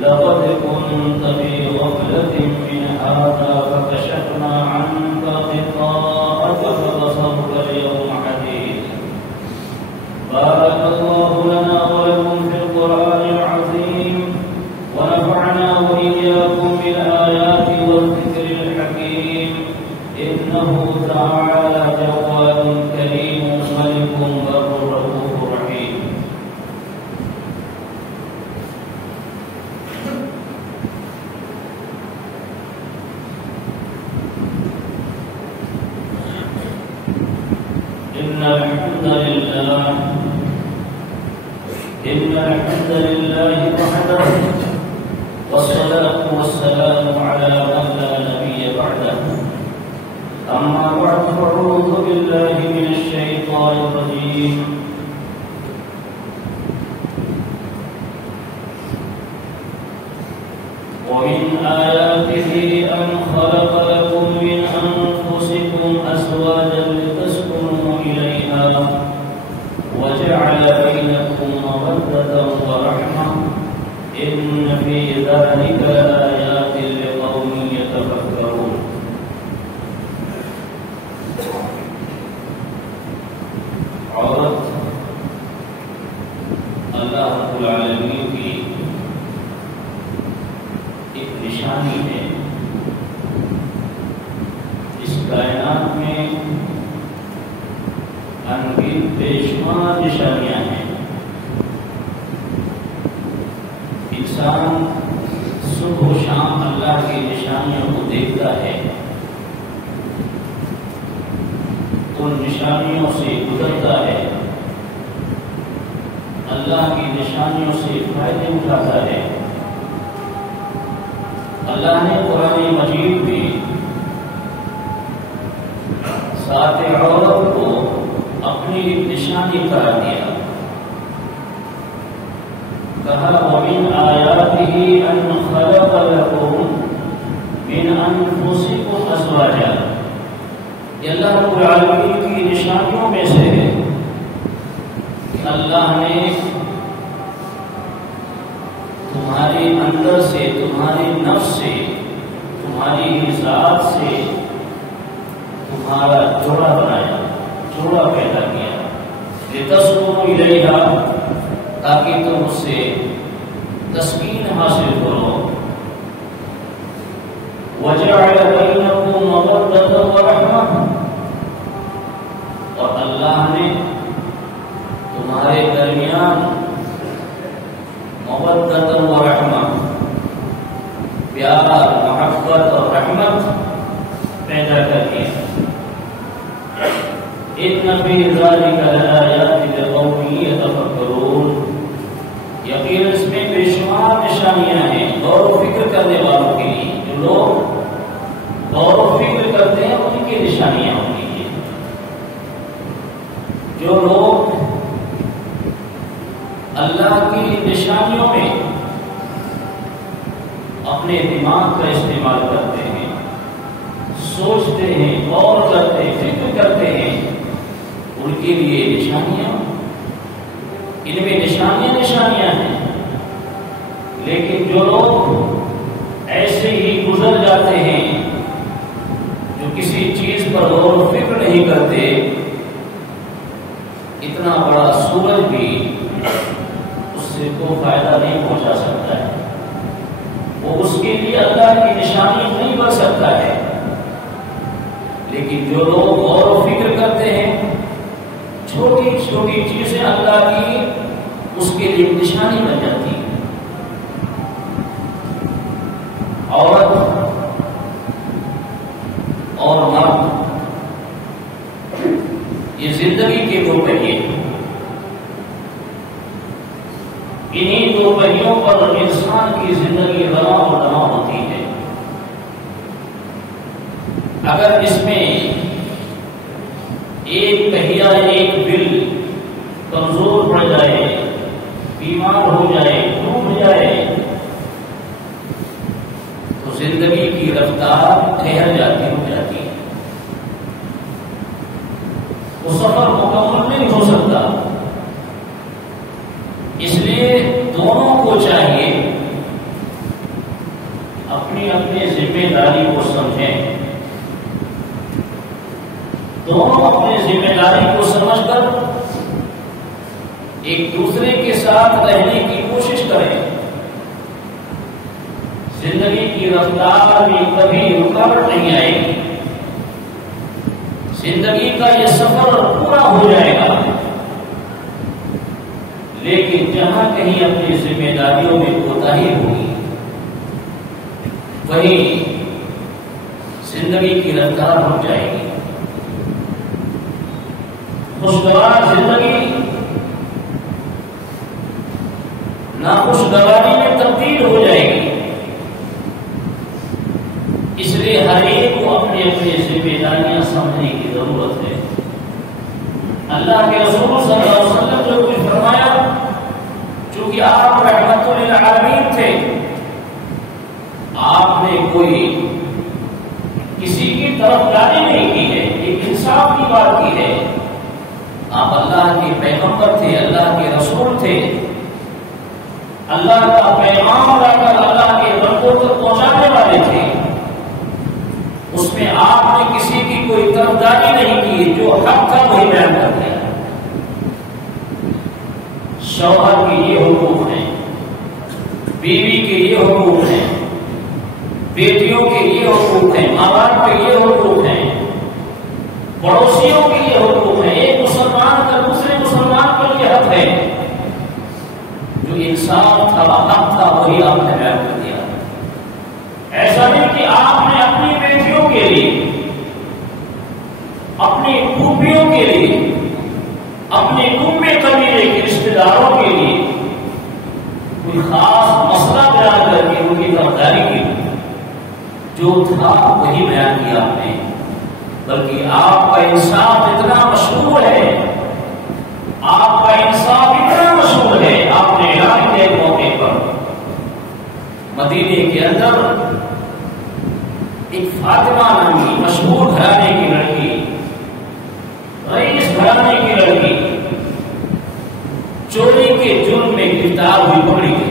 لقد كنت في غفلة من هذا فكشفنا عنك غطاءك فبصرك اليوم حديد. بارك الله لنا ولكم في القرآن العظيم ونفعنا وإياكم بالآيات والذكر الحكيم. إنه تعالى جواد كريم ملك بر رؤوف رحيم. إن الحمد لله وحده والصلاة والسلام على من لا نبي بعده. أما بعد فأعوذ بالله من الشيطان الرجيم. ومن آياته أن خلق لكم من أنفسكم أزواجا لتسكنوا إليها وجعل بينكم مودة ورحمة إن في ذلك لآيات لقوم يتفكرون. عورت اللہ رب العالمین کی ایک نشانی ہے. اس کائنات میں انگیت بے شمار نشانیاں ہیں. انسان صبح و شام اللہ کی نشانیوں کو دیکھتا ہے، ان نشانیوں سے گزرتا ہے، اللہ کی نشانیوں سے فائدے اٹھاتا ہے. اللہ نے قرآن مجید میں ساتھ عورت کو اپنی نشانی قرار دیا. کہا وَمِنْ آیَاتِهِ أَنْ خَلَقَ لَكُم مِّنْ أَنفُسِكُمْ أَزْوَاجًا. یہ اللہ رب العالمین کی نشانیوں میں سے ہے کہ اللہ نے تمہارے اندر سے، تمہارے نفس سے، تمہاری ذات سے تمہارا جوڑا بنایا، جوڑا پیدا کیا. لِتَسْكُنُوا إِلَيْهَا، تاکہ تم اس سے تسکین حاصل کرو. وَجَعَلَ بَيْنَكُمْ مَوَدَّةً وَرَحْمَةً، اور اللہ نے تمہارے درمیان مودۃ ورحمہ، پیار، محبت اور رحمت پیدا کر دیا. إِنَّ فِي ذَلِكَ لَآيَاتٍ لِقَوْمٍ يَتَفَكَّرُونَ. یقیناً اس میں بے شمار نشانیاں ہیں غور و فکر کرنے والوں کے لیے. جو لوگ غور و فکر کرتے ہیں ان کی نشانیاں ہوتی ہیں. جو لوگ اللہ کی نشانیوں میں اپنے دماغ کا استعمال کرتے ہیں، سوچتے ہیں، غور کرتے ہیں، فکر کرتے ہیں، ان کے لیے نشانیاں، ان میں نشانیاں ہیں. لیکن جو لوگ ایسے ہی گزر جاتے ہیں، جو کسی چیز پر غور و فکر نہیں کرتے، اتنا بڑا سورج بھی اس سے کوئی فائدہ نہیں پہنچا سکتا ہے. وہ اس کے لیے اللہ کی نشانی نہیں بن سکتا ہے. لیکن جو لوگ غور و فکر کرتے ہیں، چھوٹی چھوٹی چیزیں اللہ کی اس کے لیے نشانی بن جاتی ہے. عورت اور مرد یہ زندگی کے دو پہیے ہیں. انہی دو پہیوں پر انسان کی زندگی رواں و دواں ہوتی ہے. اگر اس میں ایک پہیا، ایک دل کمزور پڑ جائے، بیمار ہو جائے، ٹوٹ جائے، تو زندگی کی رفتار ٹھہر جاتی ہو جاتی ہے. وہ سفر مکمل نہیں ہو سکتا. اس لیے دونوں کو چاہیے اپنی اپنی اپنی ذمہ داری کو سمجھیں، دونوں اپنی ذمہ داری کو سمجھ کر ایک دوسرے کے ساتھ رہنے کی کوشش کریں۔ زندگی کی رفتار میں کبھی رکاوٹ نہیں آئے گی، زندگی کا یہ سفر پورا ہو جائے گا، لیکن جہاں کہیں اپنی ذمہ داریوں میں کوتاہی ہوگی وہیں زندگی کی رفتار رک جائے گی۔ خوشگوار زندگی ناخوشگواری میں تبدیل ہو جائے گی۔ اس لیے ہر ایک کو اپنی اپنی ذمہ داریاں سمجھنے کی ضرورت ہے۔ اللہ کے رسول صلی اللہ علیہ وسلم جو کچھ فرمایا، چونکہ آپ رحمت للعالمین تھے، آپ نے کوئی کسی کی طرفداری نہیں کی ہے، ایک انصاف کی بات کی ہے۔ آپ اللہ کے پیغمبر تھے، اللہ کے رسول تھے، اللہ کا پیغام لا کر اللہ کے بندوں تک پہنچانے والے تھے۔ اس میں آپ نے کسی کی کوئی طرفداری نہیں کی، جو حق تھا وہی بیان کر دیا۔ شوہر کے یہ حقوق ہیں، بیوی کے یہ حقوق ہیں، بیٹیوں کے یہ حقوق ہیں، ماں باپ کے یہ حقوق ہیں، پڑوسیوں کے یہ حقوق ہیں۔ ایک مسلمان کا دوسرے مسلمان پر یہ حق ہے، جو انصاف تھا، حق تھا، وہی آپ نے بیان کر دیا۔ ایسا نہیں کہ آپ نے اپنی بیٹیوں کے لیے، اپنی پھوپھیوں کے لیے، اپنے کنبے قبیلے کے رشتے داروں کے لیے کوئی خاص مسئلہ بیان کر کے ان کی طرفداری کی، جو تھا وہی بیان کیا آپ نے، بلکہ آپ کا انصاف اتنا مشہور ہے، آپ کا انصاف اتنا مشہور ہے، آپ نے اعلان کیا موقع پر مدینے کے اندر ایک فاطمہ نامی مشہور گھرانے کی لڑکی، رئیس گھرانے کی لڑکی چوری کے جرم میں گرفتار ہوئی، پکڑی گئی،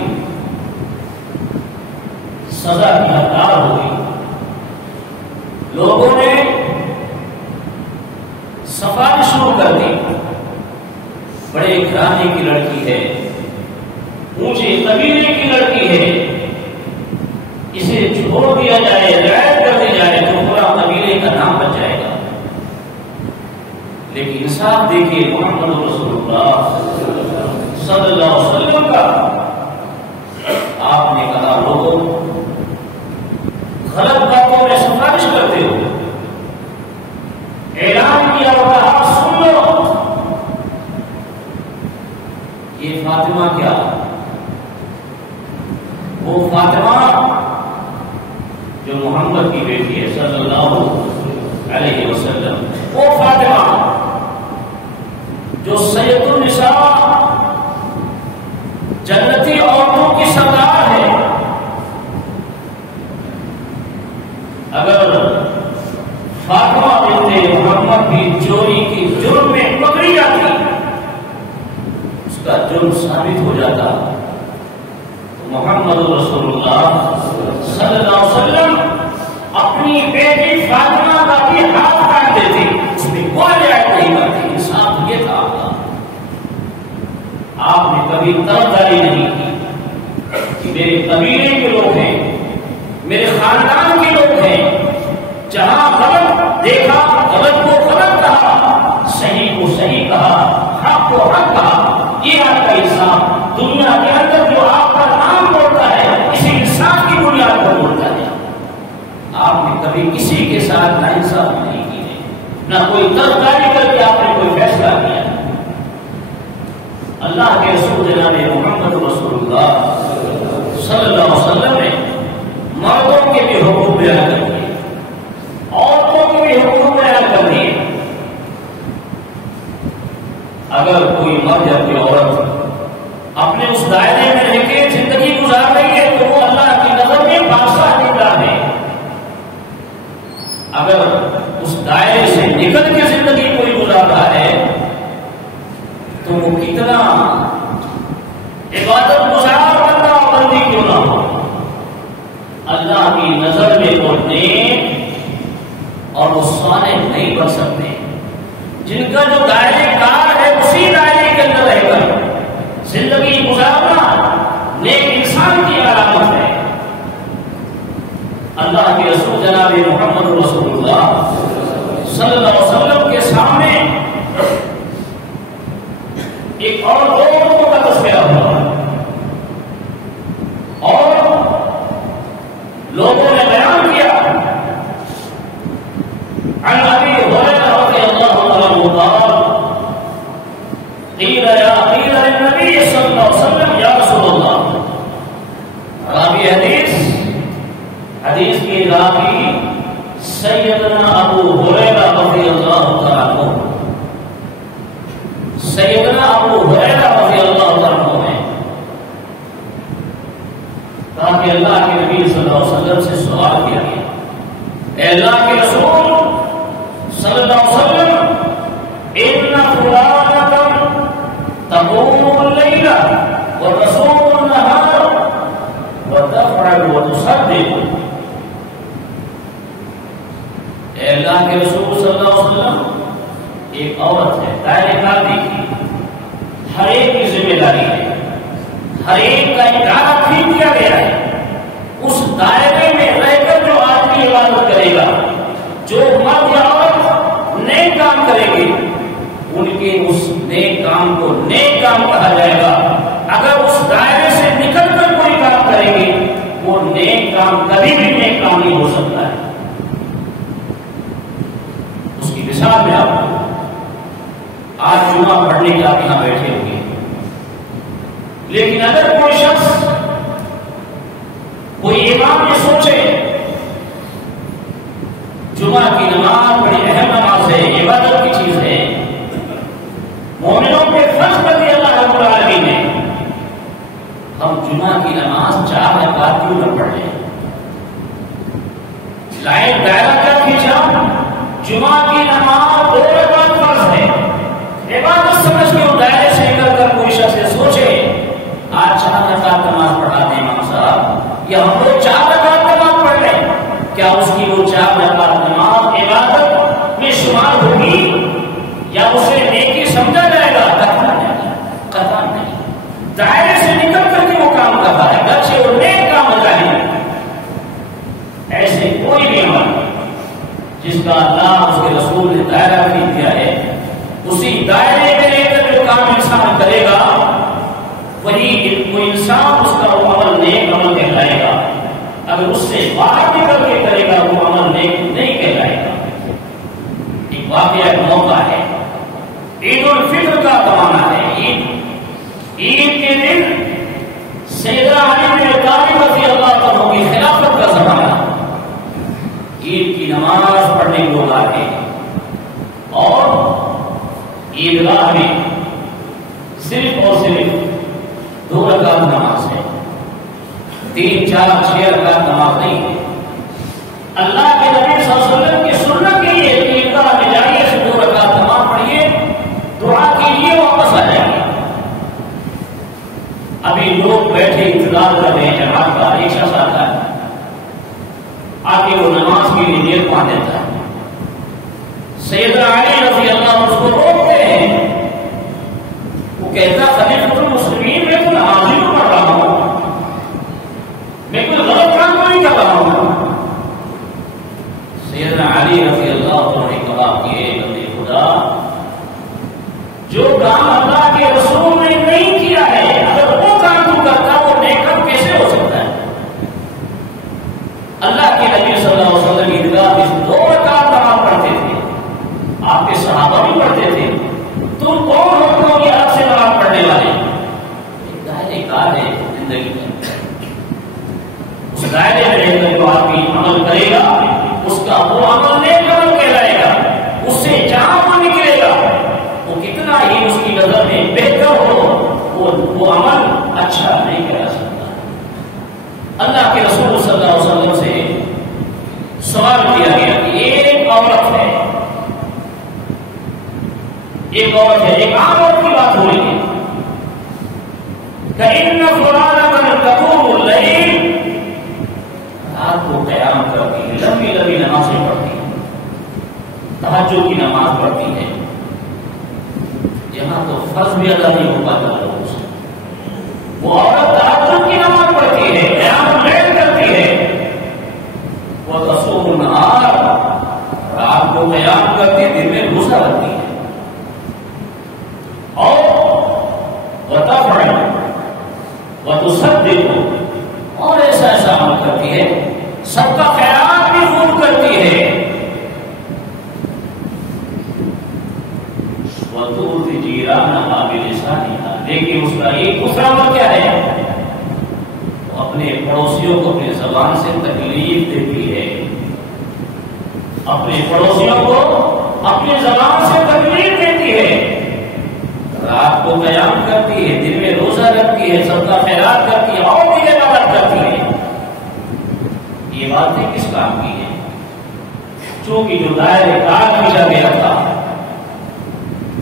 سزا کی حقدار ہو گئی۔ لوگوں نے سفارش شروع کر دی، بڑے گھرانے کی لڑکی ہے، اونچے قبیلے کی لڑکی ہے، اسے چھوڑ دیا جائے، رعایت کر دی جائے تو پورا قبیلے کا نام بچ جائے گا۔ لیکن انصاف دیکھیے محمد رسول اللہ صلی اللہ علیہ وسلم کا، آپ نے کہا لوگوں غلط باتوں میں سفارش کرتے ہو، اعلان کیا اور کہا سن لو، یہ فاطمہ کیا، وہ فاطمہ جو محمد کی بیٹی ہے صلی اللہ علیہ وسلم، وہ فاطمہ جو سید النساء جنتی عورتوں کی سردار ہے، اگر فاطمہ بنت محمد کی چوری کی جرم میں پکڑی جاتی، اس کا جرم ثابت ہو جاتا، محمد رسول اللہ صلی اللہ علیہ وسلم اپنی بیٹی فاطمہ کا بھی ہاتھ کاٹ دیتے، اس میں کوئی رعایت نہیں کرتی۔ انصاف یہ تھا آپ کا، آپ نے کبھی طرفداری نہیں کی کہ میرے قبیلے کے لوگ ہیں، میرے خاندان کے لوگ ہیں، جہاں غلط دیکھا غلط کو غلط کہا، صحیح کو صحیح کہا، حق کو حق کہا، یہ آپ کا انصاف۔ دنیا کے اندر جو آپ کا نام بولتا ہے اسی انصاف کی بنیاد پر بولتا ہے۔ آپ نے کبھی کسی کے ساتھ ناانصافی نہیں کی ہے، نہ کوئی طرفداری کر کے آپ نے کوئی فیصلہ کیا۔ اللہ کے رسول جناب محمد رسول اللہ صلی اللہ علیہ وسلم نے مردوں کے بھی حقوق بیان کر دیے، عورتوں کے بھی حقوق بیان کر دیے۔ اگر کوئی مرد یا کوئی عورت اپنے اس دائرے میں رہ کے زندگی گزار رہی ہے تو وہ اللہ کی نظر میں بادشاہ نکلا ہے۔ اگر اس دائرے سے نکل کے زندگی کوئی گزار رہا ہے تو وہ کتنا عبادت گزار بندہ اور بندی کیوں نہ ہو، اللہ کی بندے کو نیک اور وہ صالح نہیں بن سکتے. جن کا جو دائرے کار ہے اسی دائرے کے اندر رہ کر زندگی گزارنا نیک انسان کی علامت ہے. اللہ کے رسول جناب محمد رسول اللہ صلی اللہ علیہ وسلم کے سامنے ایک اور دو لوگوں کا تذکرہ ہوا اور لوگوں نے بیان کیا. عن ابي هريره رضي الله عنه قال قيل للنبي صلى الله عليه وسلم يا رسول الله. راوی حدیث کی راوی سیدنا ابو ہریرہ رضی اللہ عنہ. سیدنا ابو ہریرہ رضی اللہ عنہ نے کہا کہ اللہ کے نبی صلی اللہ علیہ وسلم سے سوال کیا گیا, اے اللہ کے رسول صلی اللہ علیہ وسلم, ان فلانۃ تقوم اللیل وتصوم النہار وتفعل وتصدق. اے اللہ کے رسول صلی اللہ علیہ وسلم, ایک عورت ہے, دائرے کار دیکھیے, ہر ایک کی ذمہ داری ہے, ہر ایک کا ادارہ ٹھیک کیا گیا ہے. اس دائرے میں رہ کر جو آدمی عبادت کرے گا, جو مرد یا عورت نیک کام کرے گی, ان کے اس نیک کام کو نیک کام کہا جائے گا. اگر اس دائرے سے نکل کر کوئی کام کرے گی, وہ نیک کام کبھی بھی نیک کام نہیں ہو سکتا ہے. اس کی مثال میں آپ آج جمعہ پڑھنے کے آپ یہاں بیٹھے ہوں گے, لیکن اگر کوئی شخص, کوئی امام یہ سوچے جمعہ کی نماز بڑی اہم نماز ہے, عبادت کی چیز ہے, مومنوں کے فرض کر دیا اللہ رب العالمین نے, ہم جمعہ کی نماز 4 رکعت کیوں نہ پڑھ لیں؟ لائن دائرہ کیا کھینچا, جمعہ کی نماز 2 رکعت فرض ہے, عبادت سمجھ کے وہ دائرے سے نکل کر کوئی شخص سے سوچے آج 4 رکعت نماز پڑھا دیں امام صاحب, یا ہم لوگ 4 رکعت نماز پڑھ لیں, کیا اس کی وہ 4 رکعت نماز عبادت میں شمار ہوگی یا اسے نیکی سمجھا جائے گا؟ قطعاً نہیں. دائرے سے نکل کر کے وہ کام کرتا ہے, گرچہ وہ نیک کام ہوتا ہے. ایسے کوئی بھی عمل جس کا اللہ اس کے رسول نے دائرہ ٹھیک کیا ہے, اسی دائرے میں لے کر جو کام انسان کرے گا, وہی وہ انسان اس کا وہ عمل نیک عمل کہلائے گا. اگر اس سے باہر نکل کے کرے گا وہ عمل نیک نہیں کہلائے گا. ایک واقعہ موقع ہے, عید الفطر کا زمانہ ہے. عید کے دن سیدنا علی بن طالب رضی اللہ عنہ کی خلافت کا زمانہ. عید کی نماز پڑھنے لوگ آتے اور عیدگاہ میں صرف اور صرف 2 رکعت نماز ہے, 3, 4, 6 رکعت نماز نہیں ہے. اللہ کے نبی صلی اللہ علیہ وسلم کی سنت کے لیے عیدگاہ میں جائیے, 2 رکعت نماز پڑھیے, دعا کیجیے, واپس آ جائیے. ابھی لوگ بیٹھے انتظار کر رہے ہیں جماعت کا, ایک شخص آتا ہے, آ کے وہ نماز کے لیے دیر پا دیتا ہے. سیدنا علی رضی اللہ عنہ اس کو روکتے ہیں. وہ کہتا خلیفۃ المسلمین, میں تو نماز ہی پڑھ رہا ہوں, میں کوئی غلط کام نہیں کر رہا ہوں. سیدنا علی رضی اللہ عنہ نے کہا کہ بندے خدا, جو کام اللہ کے رسول نے نہیں کیا ہے, اگر وہ کام تو کرتا وہ نیک کام کیسے ہو سکتا ہے؟ اللہ کے نبی صلی اللہ علیہ وسلم عیدگاہ میں 2 رکعت نماز پڑھتے تھے, آپ کے صحابہ بھی پڑھتے تھے. تم کون ہوتے ہو کہ آپ سے نماز پڑھنے والے؟ ایک دائرے کار ہے زندگی میں, اس دائرے میں رہ کر جو آدمی عمل کرے گا اس کا وہ عمل نیک عمل کہلائے گا. اس سے جہاں وہ نکلے گا وہ کتنا ہی اس کی نظر میں بہتر ہو, وہ عمل اچھا نہیں کہلا سکتا. اللہ کے رسول صلی اللہ علیہ وسلم سے سوال کیا گیا کہ ایک عورت ہے, ایک عام عورت کی بات ہو رہی ہے, کہ ان فلانۃ تقوم اللیل, رات کو قیام کرتی ہے، لمبی لمبی نمازیں پڑھتی ہے، تہجد کی نماز پڑھتی ہے، یہاں تو فرض بھی ادا نہیں ہو پاتا لوگوں سے، وہ عورت تہجد کی نماز پڑھتی ہے، قیام اللیل کرتی ہے، وہ تصوم النہار، رات کو قیام کرتی ہے، دن میں روزہ رکھتی ہے، اور وتفعل وتصدق، اور ایسا ایسا عمل کرتی ہے، سب کا خیرات بھی خوب کرتی ہے، وتؤذي جيرانها بلسانها، لیکن اس کا ایک دوسرا عمل کیا ہے؟ وہ اپنے پڑوسیوں کو اپنی زبان سے تکلیف دیتی ہے، اپنے پڑوسیوں کو اپنی زبان سے تکلیف دیتی ہے، رات کو قیام کرتی ہے، دن میں روزہ رکھتی ہے، سب کا خیرات کرتی ہے، اور بھی عبادت کرتی ہے، یہ باتیں کس کام کی ہے؟ چونکہ جو دائرہ کار کیا گیا تھا،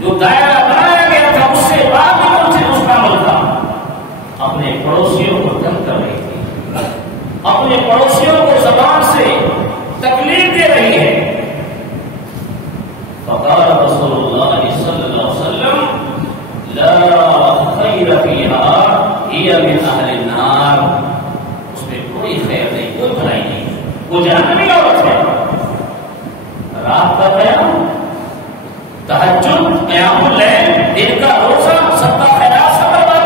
جو دائرہ بنایا گیا تھا، اس سے بعد میں ان سے اس کا عمل تھا، اپنے پڑوسیوں کو تنگ کر رہی تھی، اپنے پڑوسیوں کو زبان سے تکلیف دے رہی ہے۔ فقال رسول اللہ صلی اللہ علیہ وسلم لا خیر فیہا ہی من اہل النار، اس میں کوئی خیر نہیں، کوئی بھلائی نہیں، وہ جہنمی عورت ہے۔ رات کا قیام، تہجد، قیام اللیل، دن کا روزہ، سب کا خیرات، سب کا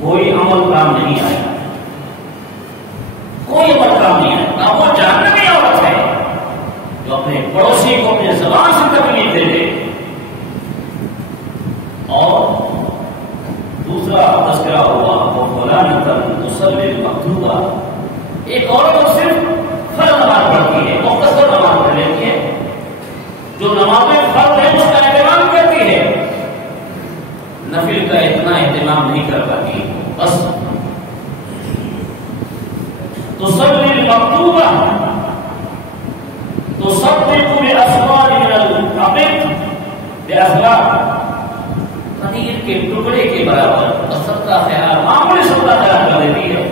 کوئی عمل کام نہیں آیا، کوئی عمل کام نہیں آیا، اب وہ جہنمی عورت ہے جو اپنے پڑوسی کو اپنے زبان سے تکلیف دے دے۔ اور دوسرا تذکرہ ہوا وہ فلانۃ تصلی المکتوبہ، ایک عورت صرف فرض نماز پڑھتی ہے، مختصر نماز پڑھ لیتی ہے، جو نمازیں فرض ہے اس کا اہتمام کرتی ہے، نفل کا اتنا اہتمام نہیں کر پاتی، بس تصلی المکتوبہ تصدق باسوار من العبد باسباب، پنیر کے ٹکڑے کے برابر سب کا خیال، معمولی سب کا خیال کر دیتی ہے۔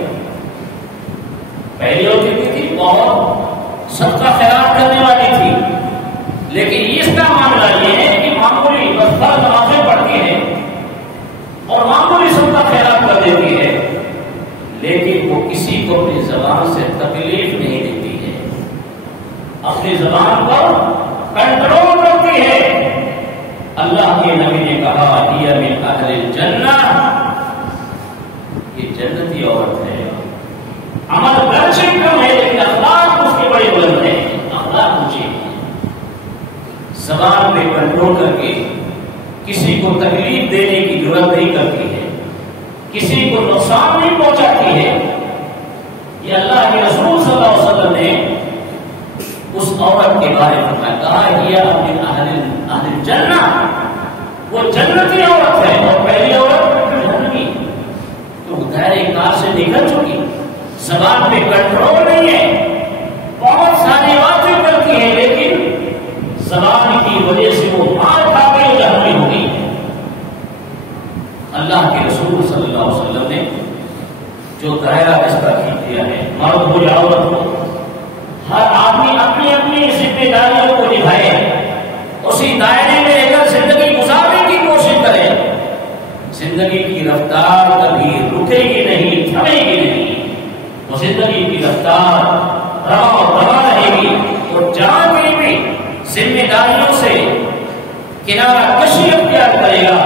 پہلی ہوتی تھی بہت سب کا خیال کرنے والی تھی، لیکن اس کا معاملہ یہ ہے کہ معمولی بس فرض نمازیں پڑھتی ہے اور معمولی سب کا خیال کر دیتی ہے، لیکن وہ کسی کو اپنی زبان سے تکلیف نہیں دیتی ہے، اپنی زبان پر کنٹرول کرتی ہے۔ اللہ کے نبی نے کہا ہی من اہل الجنہ، یہ جنتی عورت ہے، عمل گرچہ کم ہے لیکن اخلاق اس کے بڑے بلند ہیں، اخلاق اونچے ہیں، زبان پہ کنٹرول کر کے کسی کو تکلیف دینے کی ضرورت نہیں کرتی ہے، کسی کو نقصان نہیں پہنچاتی ہے۔ یہ اللہ کے رسول صلی اللہ علیہ وسلم نے اس عورت کے بارے میں کہا یہ اپنے اہل الجنہ، وہ جنتی عورت ہے، اور پہلی عورت جہنمی، تو دائرہ کار سے نکل چکی، زبان پہ کنٹرول نہیں ہے، بہت ساری باتیں کرتی ہے، لیکن زبان کی وجہ سے وہ مار کھا کے جہنمی ہو گئی ہے۔ اللہ کے رسول صلی اللہ علیہ وسلم نے جو دائرہ اس کا کھینچ دیا ہے، مرد ہو یا عورت ہو، ہر آدمی اپنی اپنی ذمہ داریوں کو نبھائے، اسی دائرے میں رہ کر زندگی گزارنے کی کوشش کرے، زندگی کی رفتار کبھی رکے گی نہیں، تھمے گی نہیں، وہ زندگی کی رفتار رواں رہے گی، اور جہاں کہیں بھی ذمہ داریوں سے کنارہ کشی اختیار کرے گا،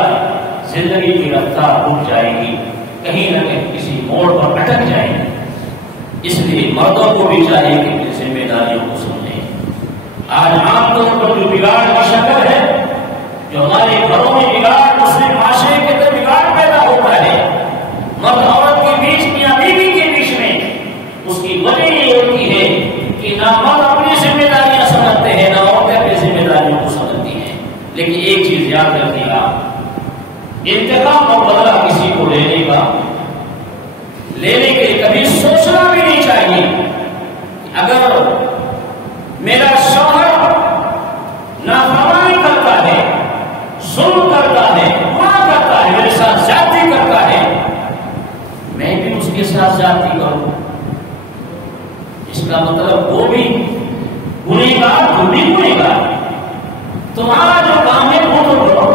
زندگی کی رفتار رک جائے گی، کہیں نہ کہیں کسی موڑ پر اٹک جائے گی۔ اس لیے مردوں کو بھی چاہیے کہ اپنی ذمہ داریوں کو سمجھیں۔ آج عام طور پر جو بگاڑ کا شکل ہے، جو ہمارے گھروں میں بگاڑ، مسلم معاشرے کے اندر بگاڑ پیدا ہوتا ہے، مرد عورت کے بیچ، میاں بیوی کے بیچ میں، اس کی وجہ یہ ہوتی ہے کہ نہ مرد اپنی ذمہ داریاں سمجھتے ہیں، نہ عورتیں اپنی ذمہ داریوں کو سمجھتی ہیں۔ لیکن ایک چیز یاد رکھیے گا، انتقام اور بدلہ کسی کو لینے کے لیے کبھی سوچنا بھی نہیں چاہیے کہ اگر میرا شوہر نافرمانی کرتا ہے، ظلم کرتا ہے، گناہ کرتا ہے، میرے ساتھ زیادتی کرتا ہے، میں بھی اس کے ساتھ زیادتی کروں، کا مطلب وہ بھی گنہگار، تم بھی گنہگار، تمہارا جو کام ہے وہ تو کرو،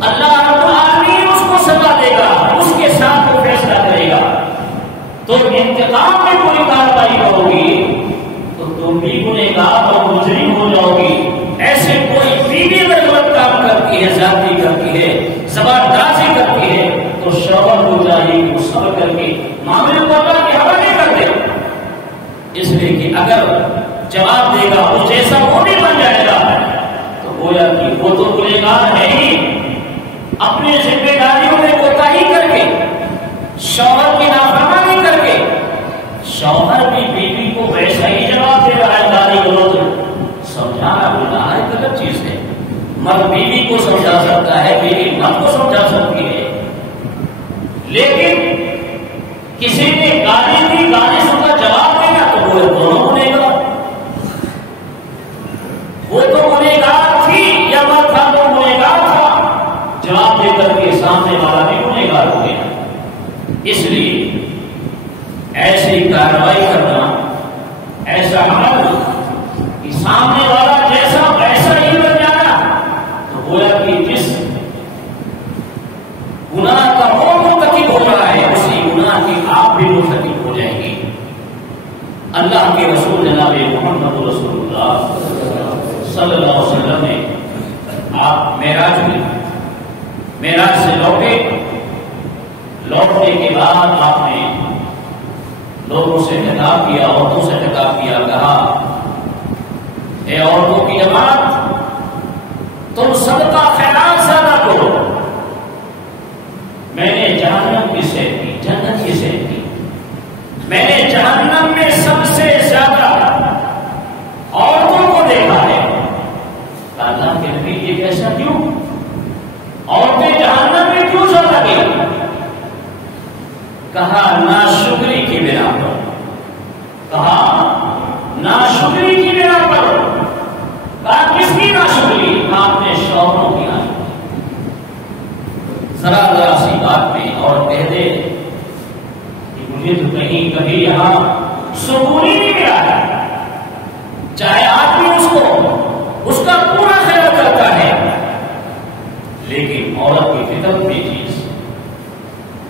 اللہ رب العالمین اس کو سزا دے گا، اس کے ساتھ وہ فیصلہ کرے گا۔ تو انتقام میں کوئی کارروائی کرو گی تو تم بھی گنہگار اور مجرم ہو جاؤ گی۔ ایسے کوئی بیوی اگر غلط کام کرتی ہے، زیادتی کرتی ہے، زبردازی کرتی ہے، تو شوہر کو چاہیے کہ وہ صبر کر کے معاملے کو اللہ کے حوالے کر دے، اس لیے کہ اگر جواب دے گا وہ جیسا وہ بھی بن جائے گا تو گویا کہ وہ تو گنہگار ہے ہی، اپنی ذمہ داریوں میں کوتاہی کر کے، شوہر کی نافرمانی کر کے، شوہر بھی بیوی کو ویسا ہی جواب دے رہا ہے، گالی گلوچ سمجھانا بولنا ایک الگ چیز ہے۔ مرد بیوی کو سمجھا سکتا ہے، بیوی مرد کو سمجھا سکتی ہے، لیکن کسی نے گالی دی، گالی سن کر جواب دے گا تو وہ دونوں گنہگار، وہ تو گنہگار تھی یا مرد تھا تو گنہگار تھا، جواب دے کر کے سامنے والا بھی گنہگار ہو گیا۔ اس لیے ایسی کارروائی کرنا، ایسا عمل کہ سامنے والا جیسا ویسا ہی بن جانا، تو گویا کہ جس گناہ کا وہ مرتکب ہو رہا ہے اسی گناہ کی آپ بھی مرتکب ہو جائیں گے۔ اللہ کے رسول جناب محمد رسول اللہ صلی اللہ علیہ وسلم نے آپ معراج سے لوٹنے کے بعد آپ نے لوگوں سے خطاب کیا، عورتوں سے خطاب کیا، کہا اے عورتوں کی جماعت، تم صدقہ خیرات زیادہ کرو۔ میں نے جہنم کی سیر کی، جنت کی سیر کی، میں نے جہنم میں سب سے زیادہ عورتوں کو دیکھا ہے۔ اللہ کے نبی یہ کیسا کیوں؟ عورتیں جہنم میں کیوں زیادہ گئی؟ کہا ناشکری کی بنا پر، کہا ناشکری کی بنا پر، کہا کس کی ناشکری؟ آپ نے شوہروں کی ناشکری۔ ذرا سی بات میں اور کہہ دے کہ مجھے تو کہیں کبھی یہاں سکون ہی نہیں ملا ہے، چاہے آدمی اس کا پورا خیال کرتا ہے، لیکن عورت کی فطرت میں چیز،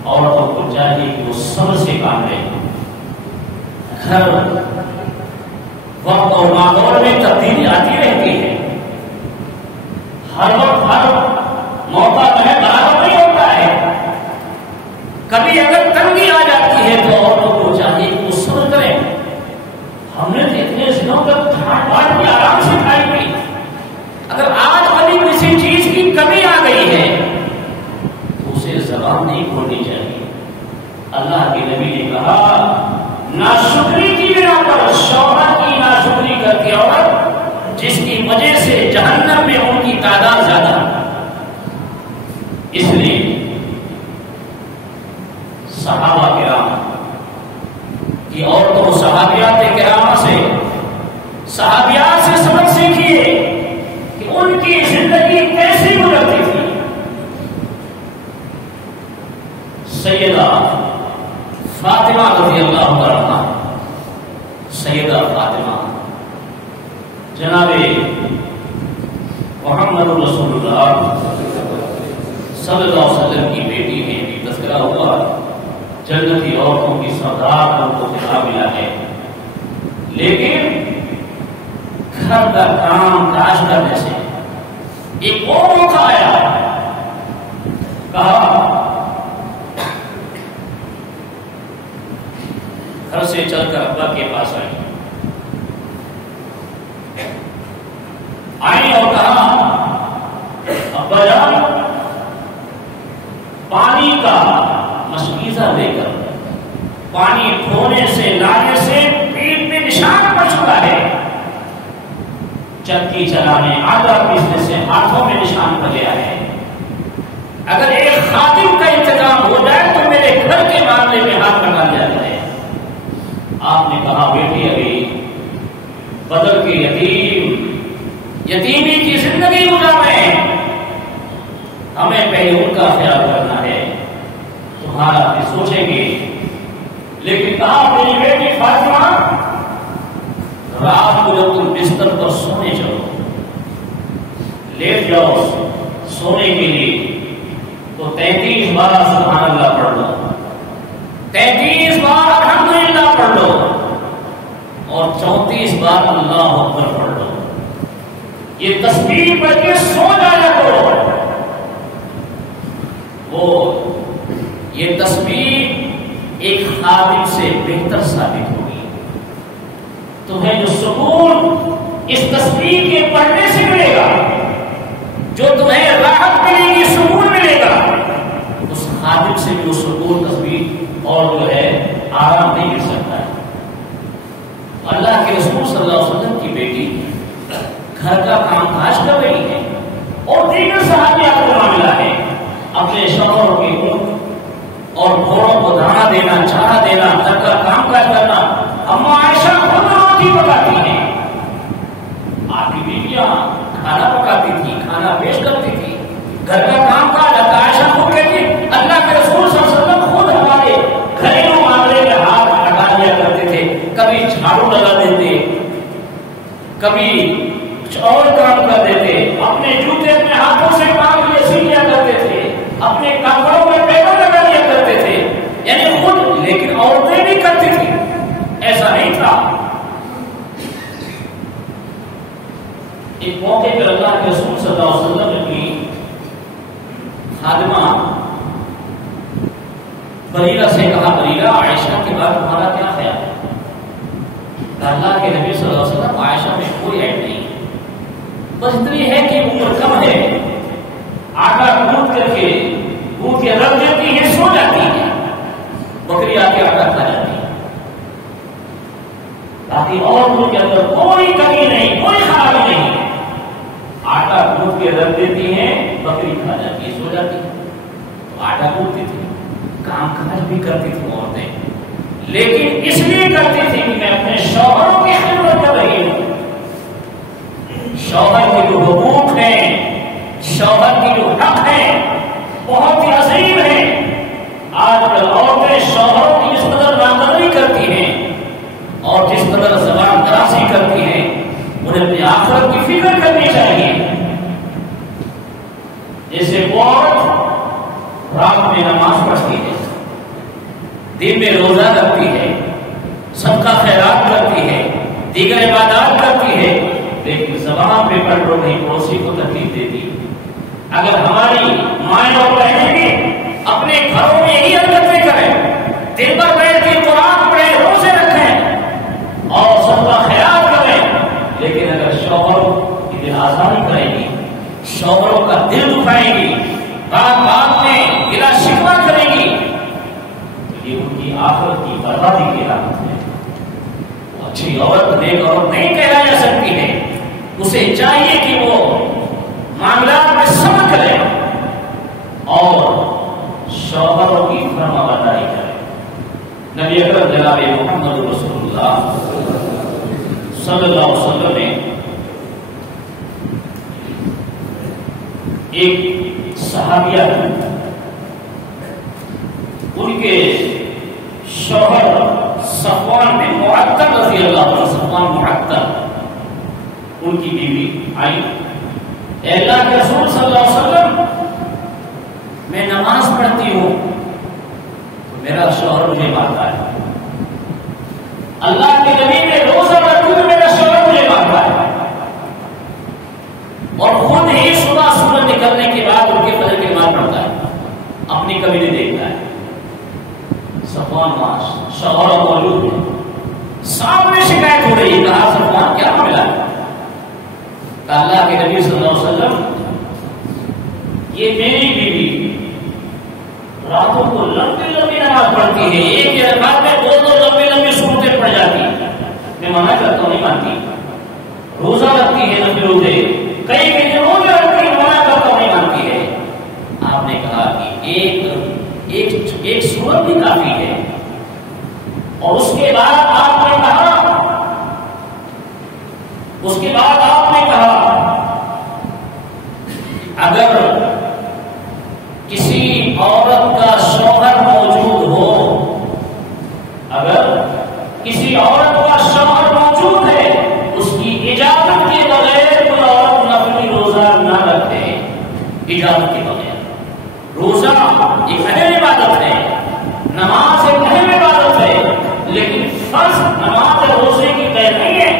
عورتوں کو چاہیے کہ وہ صبر سے کام لے۔ گھر وقت اور ماحول میں تبدیلی آتی رہتی ہے، ہر وقت ہر موقع جو ہے برابر نہیں ہوتا ہے، کبھی اگر تنگی آ جاتی ہے تو عورتوں کو چاہیے کہ وہ صبر کریں۔ ہم نے اتنے دنوں تک ڈھانٹ بانٹ کے آرام سے کھائی تھی، اگر آج کبھی کسی چیز کی کمی آ گئی ہے تو اسے زبان نہیں کھولنی چاہیے۔ اللہ کے نبی نے کہا ناشکری کی بنا پر، شوہر کی ناشکری کر کے عورت جس کی وجہ سے جہنم میں ان کی تعداد زیادہ، اس لیے صحابہ کرام کی عورتوں، صحابیات کرام سے، صحابیات سے سبق سیکھیے کہ ان کی زندگی کیسی گزرتی تھی۔ سیدہ فاطمہ رضی اللہ عنہا، سیدہ فاطمہ جناب محمد رسول اللہ صلی اللہ علیہ وسلم کی بیٹی ہے، بھی تذکرہ ہوا، جنتی عورتوں کی سردار ان کو خطاب ملا ہے، لیکن گھر کا کام کاج کرنے سے ایک اور موقع آیا، کہا گھر سے چل کر ابا کے پاس آئی اور کہا ابا جان پانی کا مشکیزہ لے کر پانی ڈھونے سے لانے سے پیٹ میں نشان پڑ چکا ہے، چکی چلانے آٹا پیسنے سے ہاتھوں میں نشان پڑ گیا ہے، اگر ایک خادم کا انتظام ہو جائے تو میرے گھر کے معاملے میں ہاتھ لگا دیا جائے۔ آپ نے کہا بیٹی ابھی بدر کے یتیمی کی زندگی گزار رہے ہیں، ہمیں پہلے ان کا خیال کرنا ہے، تمہارا بھی سوچیں گے، لیکن کہا میری بیٹی فاطمہ بار اللہ اکبر پڑھ لو، یہ تسبیح پڑھ کے سو جایا کرو۔ وہ یہ تسبیح ایک خادم سے بہتر ثابت ہوگی۔ تمہیں جو سکون اس تسبیح کے پڑھنے سے ملے گا، جو تمہیں راحت ملے گی، سکون ملے گا، اس خادم سے بھی وہ سکون، تسبیح اور جو ہے آرام نہیں مل سکتا ہے۔ اللہ کے رسول صلی اللہ علیہ وسلم کی بیٹی گھر کا کام کاج کر رہی ہے اور دیگر صحابیات کا معاملہ ہے، اپنے شوہر کی اونٹ اور گھوڑوں کو دانا دینا، چارہ دینا، گھر کا کام کاج کرنا۔ اما عائشہ خود روٹی پکاتی ہیں، آپ کی بیویاں کھانا پکاتی تھی، کھانا پیش کرتی تھی، گھر کا کام کاج عائشہ خود کہتی، اللہ کے رسول صلی اللہ علیہ وسلم خود ہمارے گھریلو معاملے میں ہاتھ ہٹا دیا کرتے تھے، کبھی جھاڑو لگا دیتے، کبھی کچھ اور کام کر دیتے، اپنے جوتے اپنے ہاتھوں سے کام لیے سی لیا کرتے تھے، اپنے کپڑوں میں پیپر لگا لیا کرتے تھے، یعنی خود، لیکن عورتیں بھی کرتی تھی، ایسا نہیں تھا۔ ایک موقع پر اللہ کے رسول صلی اللہ علیہ وسلم نے اپنی خادمہ بریرہ سے کہا، بریرہ عائشہ کے بعد تمہارا کیا خیال ہے؟ اللہ کے نبی صلی اللہ علیہ وسلم عائشہ میں کوئی عیب نہیں، بس اتنی ہے کہ عمر کم ہے، آٹا گوندھ کر کے رکھ دیتی ہے، سو جاتی ہے، بکری آ کے آٹا کھا جاتی ہے، باقی عورتوں کے اندر کوئی کمی نہیں، کوئی خرابی نہیں، آٹا گوندھ کے رکھ دیتی ہیں، بکری کھا جاتی ہے، سو جاتی ہے۔ تو آٹا گوندھتی تھی، کام کاج بھی کرتی تھی عورتیں، لیکن اس لیے کرتی تھی کہ میں اپنے شوہروں کی خدمت کر رہی ہوں، شوہر کے جو حقوق ہیں، شوہر کی جو حق ہیں، بہت ہی عظیم ہیں۔ آج کل عورتیں شوہروں کی جس قدر ناقدری کرتی ہیں اور جس قدر زبان درازی کرتی ہیں، انہیں اپنی آخرت کی فکر کرنی چاہیے۔ جیسے وہ عورت رات میں نماز پڑھتی ہے، دن میں روزہ رکھتی ہے، صدقہ خیرات کرتی ہے، دیگر عبادات کرتی ہے، لیکن زبان پہ کنٹرول نہیں، پڑوسی کو تکلیف دیتی۔ اگر ہماری مائیں اور بہنیں بھی اپنے گھروں میں یہی حرکتیں کریں، دن بھر بیٹھ کے قرآن پڑھیں، روزے رکھیں اور صدقہ خیرات کریں، لیکن اگر شوہر کی دل آزاری کریں گی، شوہروں کا دل دکھائیں گی، بات بات میں گلا شکوہ کریں گی، تو یہ ان کی آخرت کی بربادی کی علامت ہے۔ وہ اچھی عورت، نیک عورت نہیں کہلائی جا سکتی ہے، اسے چاہیے کہ وہ معاملات میں صبر کرے اور شوہروں کی فرمانبرداری کرے۔ نبی اکرم جناب محمد رسول اللہ صلی اللہ علیہ وسلم نے ایک صحابیہ، ان کے شوہر صفوان بن معطل رضی اللہ عنہ، صفوان معطل، ان کی بیوی آئی، اے اللہ کے رسول صلی اللہ علیہ وسلم، میں نماز پڑھتی ہوں تو میرا شوہر مجھے مارتا ہے، اللہ کے نبی میں روزہ رکھوں تو میرا شوہر مجھے مارتا ہے، اور خود ہی صبح سورج نکلنے کے بعد ان کے فجر کی نماز پڑھتا ہے، اپنی کبھی نہیں دیکھتا ہے۔ صفوان شوہر موجود ہے، سامنے شکایت ہو رہی ہے، کہا صفوان کیا معاملہ ہے؟ اللہ کے نبی صلی اللہ علیہ وسلم، یہ میری بیوی راتوں کو لمبی لمبی نماز پڑھتی ہے، ایک ہی رکعت میں دو لمبی لمبی سورتیں پڑھ جاتی ہے، میں منع کرتا ہوں نہیں مانتی، روزہ رکھتی ہے، لمبی روزے، کئی کئی روزے رکھتی ہے، منع کرتا ہوں نہیں مانتی ہے۔ آپ نے کہا کہ ایک سورت بھی کافی ہے، اور اس کے بعد آپ نے کہا اگر کسی عورت کا شوہر موجود ہو، اگر کسی عورت کا شوہر موجود ہے، اس کی اجازت کے بغیر کوئی عورت نفلی روزہ نہ رکھے، اجازت کے بغیر۔ روزہ ایک اہم عبادت ہے، نماز ایک اہم عبادت ہے، لیکن فرض نماز روزے کی قید نہیں ہے۔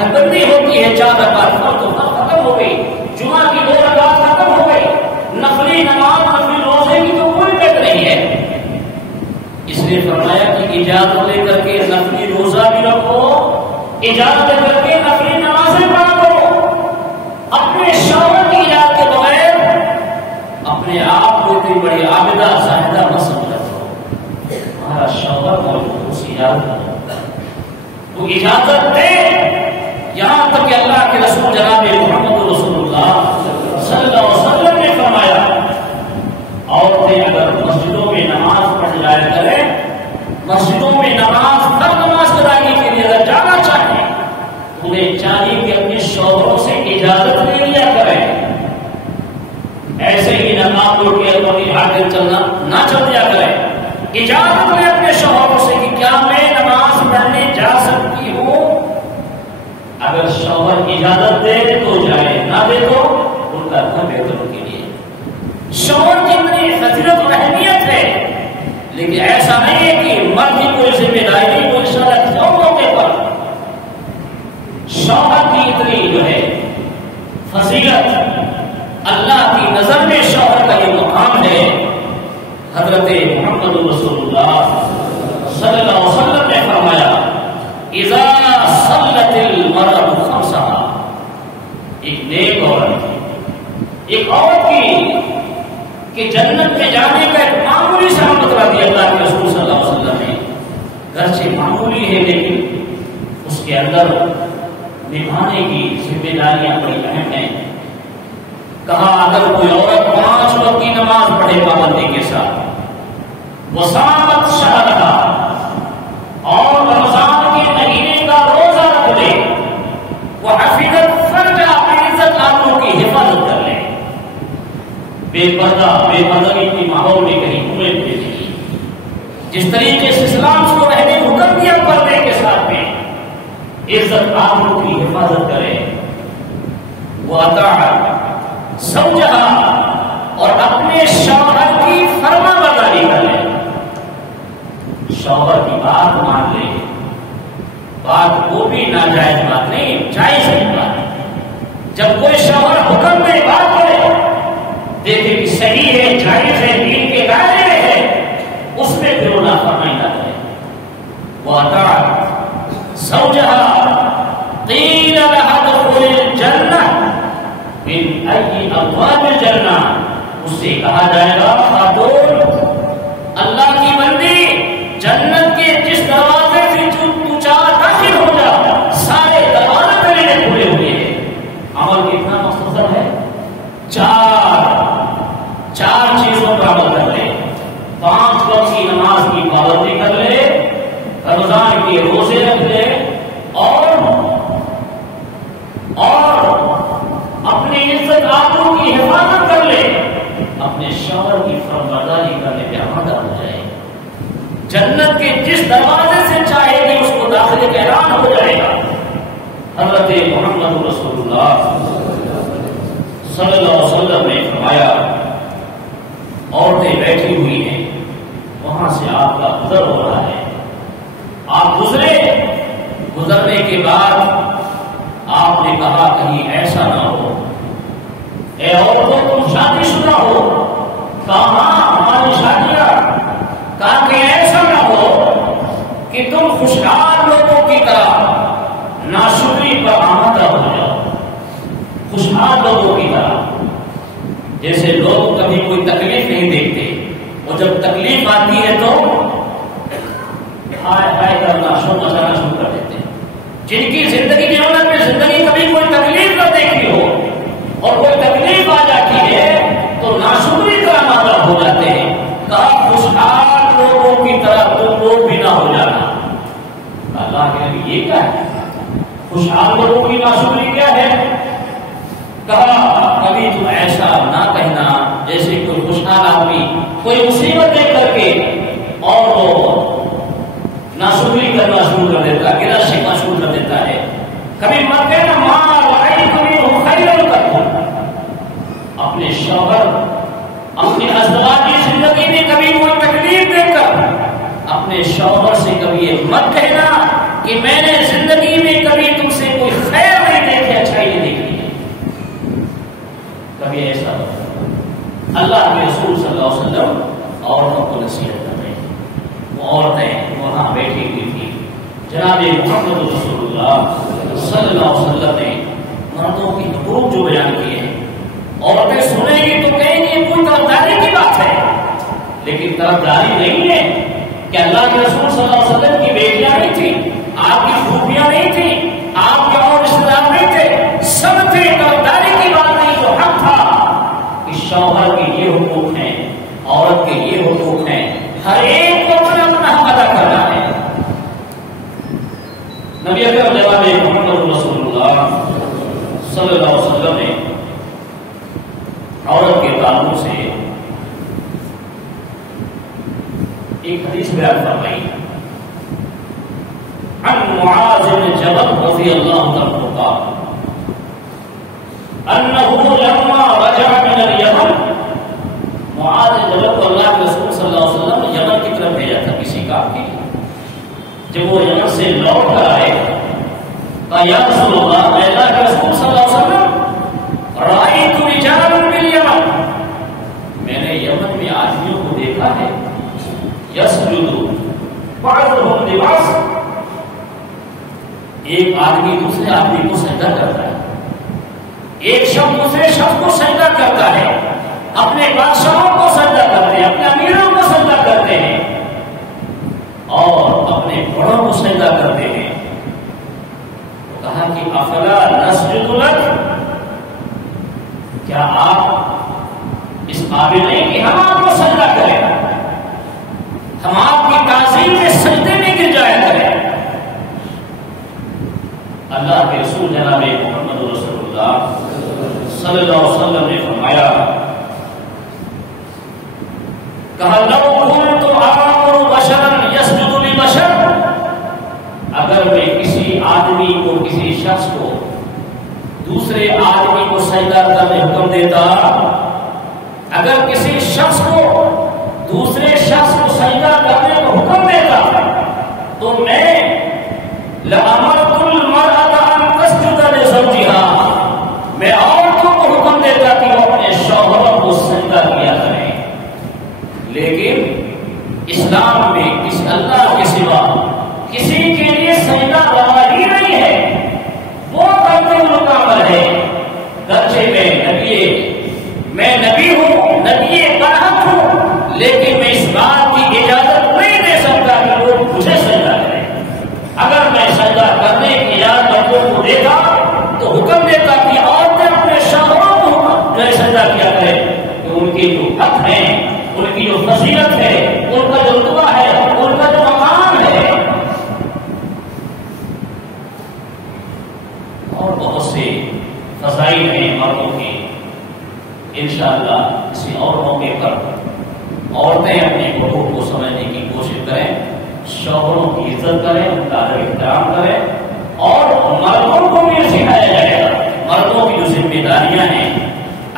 حد بندی ہوتی ہے 4 رکعت فرض تو فرض ختم ہو گئی، جمعہ کی 2 رکعت ختم ہو گئی، نفلی نماز نفلی روزے کی تو کوئی بات نہیں ہے. اس لیے فرمایا کہ اجازت لے کر کے نفلی روزہ بھی رکھو، اجازت لے کر کے نفلی نمازیں پڑھا کرو. اپنے شوہر کی اجازت کے بغیر اپنے آپ کو اتنی بڑی عابدہ زاہدہ مت سمجھا کرو. ہمارا شوہر موجود اس اجازت وہ اجازت دے. یہاں تک کہ اللہ کے رسول جناب محمد رسول اللہ صلی اللہ علیہ وسلم نے فرمایا عورتیں اگر مسجدوں میں نماز پڑھ جایا کریں، مسجدوں میں نماز ہر نماز ادائیگی کے لیے اگر جانا چاہیں انہیں چاہیے کہ اپنے شوہروں سے اجازت لے لیا کریں. ایسے ہی نماز پڑھ کے اپنی آگے چلنا نہ چل دیا کریں. اجازت لے اپنے شوہروں سے کہ کیا میں نماز پڑھنے جا سکتی ہوں. اگر شوہر اجازت دے تو جائے، نہ دے تو ان کا گھر بہتر کے لیے. شوہر کی اتنی فضیلت اور اہمیت ہے، لیکن ایسا نہیں ہے کہ مرد کی کوئی ذمہ داری نہیں. کوئی شرط کیوں موقع پر شوہر کی اتنی جو ہے فضیلت، اللہ کی نظر میں شوہر کا یہ مقام ہے. حضرت محمد رسول اللہ صلی اللہ علیہ وسلم نے فرمایا اذا صلت المرأة خمسها. ایک نیک عورت، ایک عورت کی کہ جنت میں جانے کا ایک معمولی سا بتلا دیا اللہ کے رسول صلی اللہ علیہ وسلم نے. گرچہ معمولی ہے لیکن اس کے اندر نبھانے کی ذمہ داریاں بڑی اہم ہیں. کہا اگر کوئی عورت 5 وقت کی نماز پڑھے پابندی کے ساتھ، وصامت شہرها، اور رمضان کے مہینے کا روزہ رکھ لے، وحفظت فرجہ، اپنی عزت آبرو کی حفاظت کر لے، بے پردہ بے مذہبی کی ماحول میں کہیں گھومے پھرے نہیں، جس طریقے سے اسلام کو رہنے حکم دیا پردے کے ساتھ میں عزت آبرو کی حفاظت کرے. وہ اطاعت زوجہا، اور اپنے شوہر کی فرما برداری کر لے. شوہر کی بات مان لے، بات وہ بھی ناجائز بات نہیں، جائز بات. جب کوئی شوہر حکم میں بات کرے دیکھے کہ صحیح ہے، جائز ہے، دین کے دائرے میں ہے، اس میں پھر وہ نافرمانی نہ کرے. وہ اطاعت زوجہا قیل لہا ادخلی الجنہ من ای ابواب الجنہ. اس سے کہا جائے گا خاتون اللہ کی بندی، جنت کے جس دروازے سے تو چاہ داخل ہو جا، سارے دروازے تیرے کھلے ہوئے ہیں. عمل کتنا مختصر ہے، چار چیزوں پر عمل کر لے. 5 وقت کی نماز کی پابندی کر لے، رمضان کے روزے رکھ لے، اور اپنی عزت آبرو کی حفاظت کر لے، اپنے شوہر کی فرمانبرداری کرنے پہ آمادہ ہو جائے. جنت کے جس دروازے سے چاہے گی اس کو داخلے کا اعلان ہو جائے گا. حضرت محمد رسول اللہ صلی اللہ علیہ وسلم نے فرمایا عورتیں بیٹھی ہوئی ہیں، وہاں سے آپ کا گزر ہو رہا ہے، آپ گزرے، گزرنے کے بعد آپ نے کہا کہیں ایسا نہ ہو اے عورتوں تم شادی شدہ ہو. کہا ہاں ہماری شادیاں. کہا کہ ایسا نہ ہو کہ تم خوشحال لوگوں کی طرح ناشکری پر آمادہ ہو جاؤ. خوشحال لوگوں کی طرح، جیسے لوگ کبھی کوئی تکلیف نہیں دیکھتے، اور جب تکلیف آتی ہے تو ہائے ہائے کرنا شروع کر دیتے ہیں. جن کی زندگی جیون میں زندگی کبھی کوئی تکلیف نہ دیکھی ہو اور کوئی تکلیف آ جاتی ہے تو ناشکری کا آمادہ ہو جاتے ہیں. کہا خوشحال لوگوں کی طرح تم لوگ بھی نہ ہو جانا. اللہ کے نبی یہ کیا ہے؟ خوشحال لوگوں کی ناشکری کیا ہے؟ کہا کبھی تم ایسا نہ کہنا جیسے کوئی خوشحال آدمی کوئی مصیبت دیکھ کر کے اور وہ ناشکری کرنا شروع کر دیتا ہے، گلا شکنا شروع کر دیتا ہے. کبھی مت کہنا ماں لائی کبھی وہ خیر کرتا. اپنے شوہر اپنی ازدواجی زندگی میں کبھی کوئی تکلیف دے کر اپنے شوہر سے کبھی یہ مت کہنا کہ میں نے زندگی میں کبھی تم سے کوئی خیر جناب محمد رسول اللہ صلی اللہ علیہ وسلم نے مردوں کی حقوق جو بیان کیے ہیں، عورتیں سنیں گی تو کہیں گے کوئی طرفداری کی بات ہے، لیکن طرفداری نہیں ہے کہ اللہ کے رسول صلی اللہ علیہ وسلم کی بیٹیاں نہیں تھی، آپ کی خوبیاں نہیں تھی، آپ کے اور رشتے دار نہیں تھے، سب تھے۔ طرفداری کی بات نہیں، جو حق تھا کہ شوہر کے یہ حقوق ہیں، عورت کے یہ حقوق ہیں، ہر ایک کو اپنا اپنا حق ادا کرنا ہے۔ نبی اکرم جناب محمد رسول اللہ صلی اللہ علیہ وسلم نے عورت کے تعلق سے ایک حدیث بیان فرمائی، عن معاذ بن جبل رضی اللہ عنہ قال انه لما رجع من اليمن، معاذ بن جبل کو اللہ کے رسول صلی اللہ علیہ وسلم نے یمن کی طرف بھیجا تھا کسی کام کے لیے۔ جب وہ یمن سے لوٹ کر آئے کہا یا رسول اللہ، میں اللہ کے رسول صلی اللہ علیہ وسلم رأیت رجالا بالیمن، میں نے یمن میں آدمیوں کو دیکھا ہے، یسجد بعضهم لبعض، ایک آدمی دوسرے آدمی کو سجدہ کرتا ہے، ایک شخص دوسرے شخص کو سجدہ کرتا ہے، اپنے بادشاہوں کو سجدہ کرتے ہیں، اپنے امیروں کو سجدہ کرتے ہیں اور اپنے بڑوں کو سجدہ کرتے ہیں۔ تو کہا کہ افلا نسجد لک، کیا آپ اس قابل نہیں کہ ہم آپ کو سجدہ کریں، ہم آپ کی تعظیم میں سجدے میں گر جایا کریں؟ اللہ کے رسول جناب محمد رسول اللہ صلی اللہ علیہ وسلم نے فرمایا، کہا لو کنت آمر بشرا یسجد لبشر، اگر میں کسی آدمی کو، کسی شخص کو دوسرے آدمی کو سجدہ کرنے حکم دیتا، اگر کسی شخص کو دوسرے شخص کو سجدہ کرنے کو حکم دیتا تو میں لأمرت المرأة أن تسجد لزوجها، میں عورتوں کو حکم دیتا کہ وہ اپنے شوہروں کو سجدہ کیا کریں، لیکن اسلام میں اس اللہ کے سوا کسی کے لیے سجدہ روا ہی نہیں ہے، وہ کرنے مکمل ہے۔ گرچہ میں نبی ہوں، نبی برحق ہوں، لیکن میں اس بات کی اجازت نہیں دے سکتا کہ لوگ مجھے سجدہ کریں۔ اگر میں سجدہ کرنے کی اجازت لوگوں کو دیتا تو حکم دیتا کہ عورتیں اپنے شوہروں کو جو سجدہ کیا کریں، کہ ان کی جو حق ہے، ان کی جو فضیلت ہے، ان کا جو رتبہ ہے، ان کا جو مقام ہے۔ اور بہت سے فضائل ہیں مردوں کے، انشاءاللہ کسی اور موقع پر عورتیں اپنے حقوق کو سمجھنے کی کوشش کریں، شوہروں کی عزت کریں، ان کا ادب احترام کریں، اور مردوں کو بھی سکھایا جائے گا مردوں کی جو ذمہ داریاں ہیں،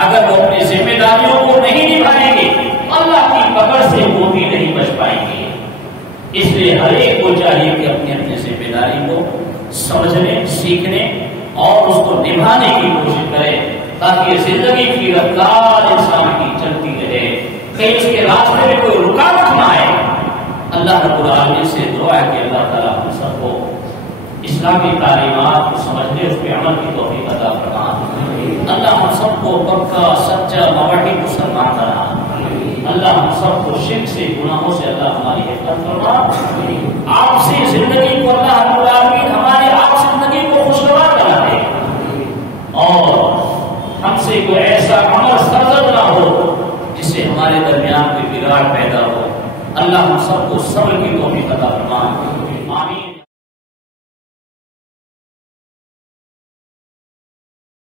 اگر وہ اپنی ذمہ داریوں کو نہیں نبھائیں گے اللہ کی پکڑ سے وہ بھی نہیں بچ پائیں گے۔ اس لیے ہر ایک کو چاہیے کہ اپنی اپنی ذمہ داری کو سمجھنے، سیکھنے اور اس کو نبھانے کی کوشش کرے، تاکہ زندگی کی رفتار انسان کی چلتی رہے، کہیں اس کے راستے میں کوئی رکاوٹ نہ آئے۔ اللہ رب العالمین سے دعا ہے کہ اللہ تعالیٰ ہم سب کو اسلامی تعلیمات کو سمجھنے، اس پہ عمل کی توفیق عطا فرما۔ اللہ ہم سب کو پکا سچا موحد مسلمان بنا۔ اللہ ہم سب کو شرک سے، گناہوں سے اللہ ہماری حفاظت فرما۔ آپ سے زندگی کو اللہ رب العالمین